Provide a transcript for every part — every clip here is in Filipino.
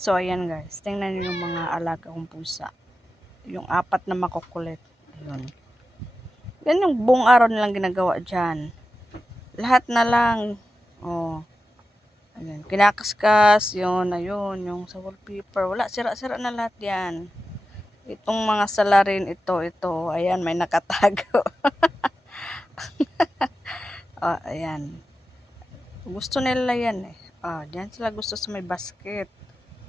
So, ayan guys. Tingnan niyo yung mga alaga kong pusa. Yung apat na makukulit. Ayun. Yan yung buong araw nilang ginagawa dyan. Lahat na lang. Oh. Ayun. Kinakaskas. Yun. Ayun. Yung sa wallpaper. Wala. Sira-sira na lahat yan. Itong mga salarin. Ito. Ito. Ayan. May nakatago. oh, ayan. Gusto nila yan eh. Ah, diyan sila gusto sa may basket.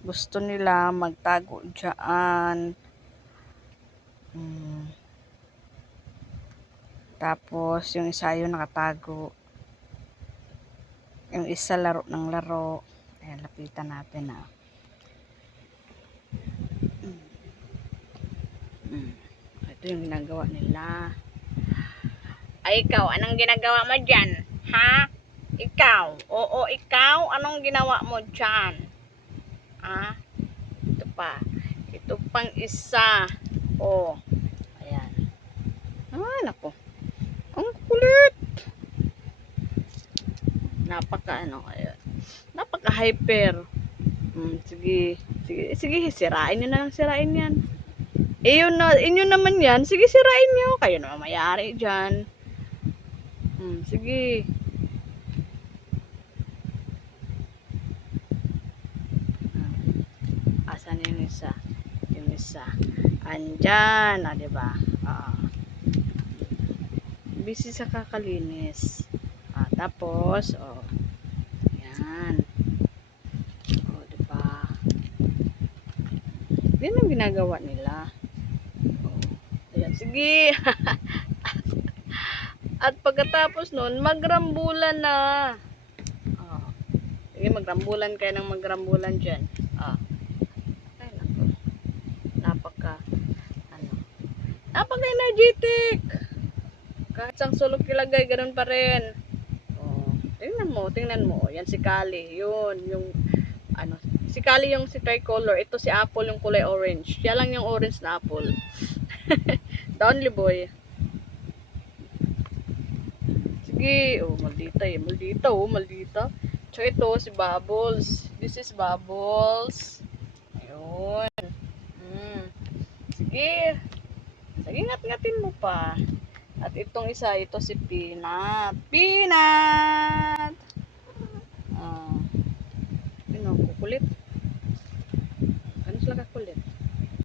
Gusto nila magtago diyan. Hmm. Tapos, yung isa yung nakatago. Yung isa laro ng laro. Ayan, lapitan natin ah. Hmm. Hmm. Ito yung ginagawa nila. Ay, ikaw, anong ginagawa mo dyan? Ha? Ikaw? Oo, ikaw? Anong ginawa mo dyan? Ah? Ito pa. Ito pang isa. Oh. Ayan. Ah, nako. Ang kulit. Napaka ano, ayan. Napaka hyper. Hmm, sige. Sige, sige, sirain nyo na lang, sirain yan. Eh, yun na, inyo naman yan. Sige, sirain nyo. Kayo naman mayari dyan. Hmm, sige. Ah, Asan yung isa? Yung isa. Andyan, ah, di ba? Ah. Busy sa kakalinis. Ah, tapos, oh. Yan. Oh, di ba? Yan ang ginagawa nila. Oh. Ayan, sige. At pagkatapos nun, magrambulan na. Oh. Sige, magrambulan kayo ng magrambulan dyan. Ah. Ay, naku. Napaka, ano. Napaka energetic. Kahit sang sulok ilagay, ganun pa rin. Oh. Tingnan mo, tingnan mo. Yan si Kali. Yun, yung, ano, si Kali yung si tricolor. Ito si Apple yung kulay orange. Siya lang yung orange na apple. The only boy. Sige. Oh, maldita eh. Maldita oh, maldita. So, ito si Bubbles. This is Bubbles. Ayun. Mm. Sige. Sige, ngat-ngatin mo pa. At itong isa, ito si Peanut. Peanut! Ah. Yun oh, kukulit.